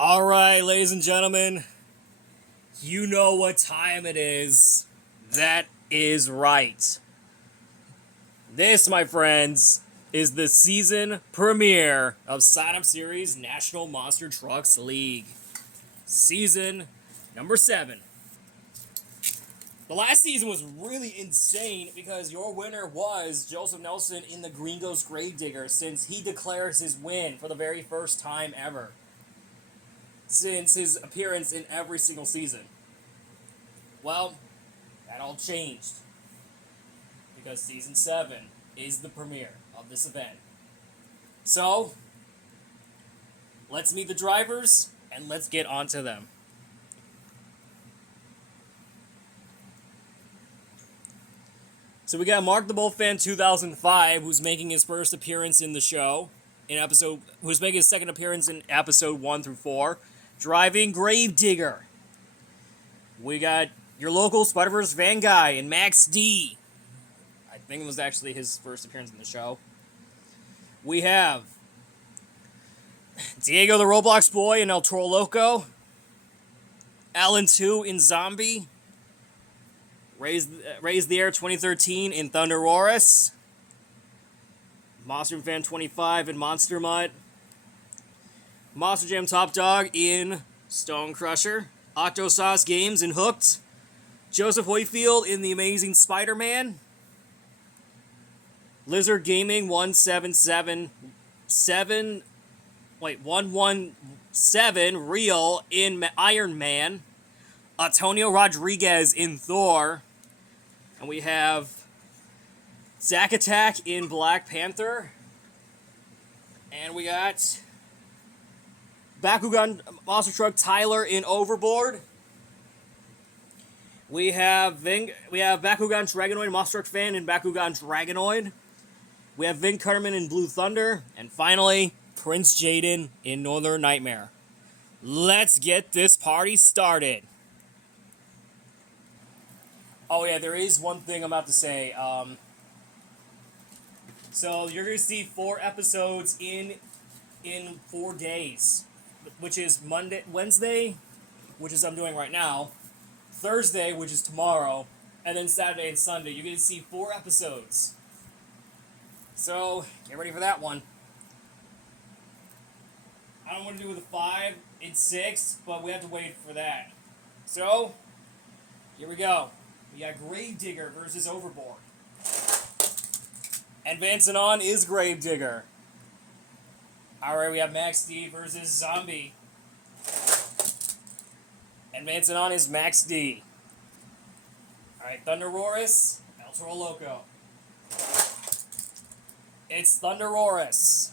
Alright, ladies and gentlemen, you know what time it is. That is right. This, my friends, is the season premiere of Sign Up Series National Monster Trucks League. Season number 7. The last season was really insane because your winner was Joseph Nelson in the Green Ghost Gravedigger, since he declares his win for the very first time ever since his appearance in every single season. Well, that all changed because Season 7 is the premiere of this event. So, let's meet the drivers and let's get on to them. So we got Mark the Bullfan 2005, who's making his first appearance in the show, who's making his second appearance in episode 1 through 4, driving Gravedigger. We got your local Spider-Verse Van Guy and Max D. I think it was actually his first appearance in the show. We have Diego the Roblox Boy in El Toro Loco, Alan 2 in Zombie, Raise the Air 2013 in Thunder Roarus, Monster Fan 25 in Monster Mutt, Monster Jam Top Dog in Stone Crusher, Octosauce Games in Hooked, Joseph Hoyfield in The Amazing Spider-Man, Lizard Gaming 117 Real in Iron Man, Antonio Rodriguez in Thor, and we have Zack Attack in Black Panther, and we got Bakugan Monster Truck Tyler in Overboard. We have Bakugan Dragonoid Monster Truck Fan in Bakugan Dragonoid. We have Vin Cutterman in Blue Thunder, and finally Prince Jaden in Northern Nightmare. Let's get this party started. Oh yeah, there is one thing I'm about to say. So you're gonna see 4 episodes in 4 days, which is Wednesday, which is I'm doing right now, Thursday, which is tomorrow, and then Saturday and Sunday. You're gonna see 4 episodes. So get ready for that one. I don't want to do it with a 5 and 6, but we have to wait for that. So here we go. We got Gravedigger versus Overboard. Advancing on is Gravedigger. Alright, we have Max D versus Zombie. Advancing on is Max D. Alright, Thunder Roarus, El Toro Loco. It's Thunder Roarus.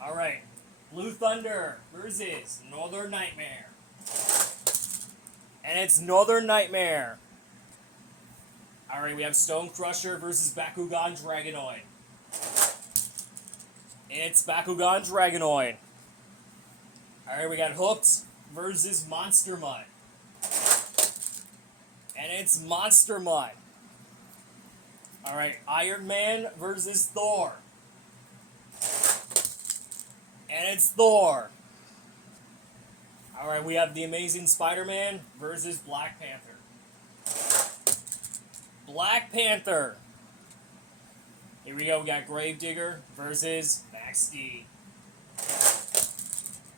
Alright, Blue Thunder versus Northern Nightmare. And it's Northern Nightmare. Alright, we have Stone Crusher versus Bakugan Dragonoid. It's Bakugan Dragonoid. Alright, we got Hooked versus Monster Mutt. And it's Monster Mutt. Alright, Iron Man versus Thor. And it's Thor. Alright, we have The Amazing Spider-Man versus Black Panther. Black Panther. Here we go, we got Gravedigger versus Max D.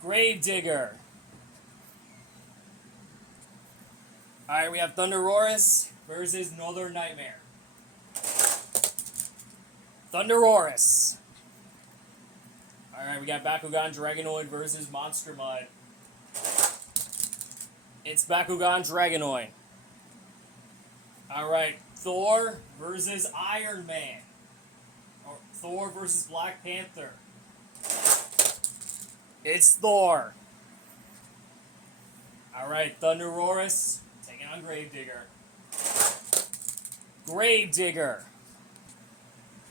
Gravedigger. Alright, we have Thunder Roarus versus Northern Nightmare. Thunder Roarus. Alright, we got Bakugan Dragonoid versus Monster Mutt. It's Bakugan Dragonoid. Alright, Thor versus Iron Man. Or Thor versus Black Panther. It's Thor. Alright, Thunder Roarus taking on Gravedigger. Gravedigger.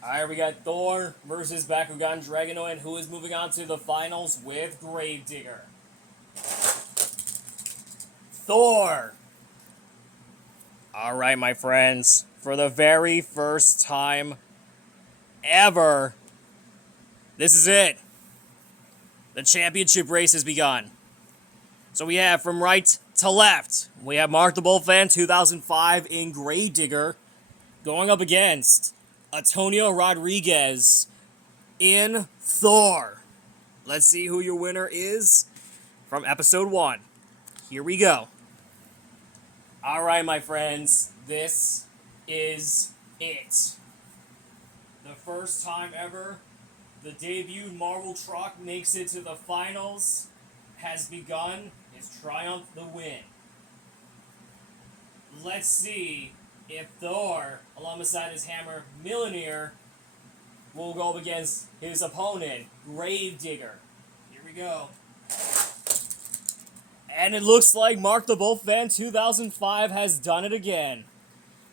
Alright, we got Thor versus Bakugan Dragonoid, who is moving on to the finals with Gravedigger. Thor. Alright, my friends, for the very first time ever, this is it. The championship race has begun. So we have from right to left, we have Mark the Bullfan 2005 in Gravedigger going up against Antonio Rodriguez in Thor. Let's see who your winner is from episode 1. Here we go. Alright, my friends, this is it. The first time ever the debuted Marvel truck makes it to the finals has begun. It's Triumph the win. Let's see if Thor, alongside his hammer Millionaire, will go up against his opponent, Gravedigger. Here we go. And it looks like Mark the Bullfan 2005 has done it again.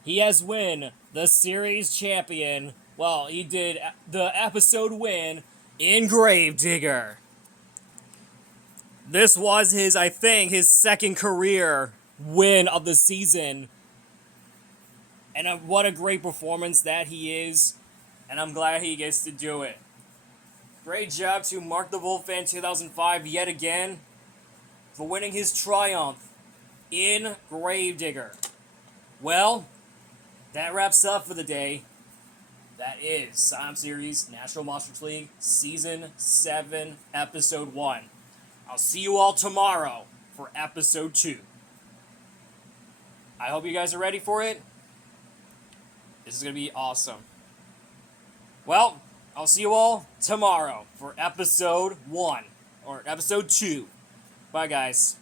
He has win the series champion. Well, he did the episode win in Gravedigger. This was his, I think, his second career win of the season. And what a great performance that he is. And I'm glad he gets to do it. Great job to Mark the Bullfan 2005 yet again for winning his triumph in Gravedigger. Well, that wraps up for the day. That is Science Series National Monsters League Season 7, Episode 1. I'll see you all tomorrow for Episode 2. I hope you guys are ready for it. This is going to be awesome. Well, I'll see you all tomorrow for Episode 1, or Episode 2. Bye, guys.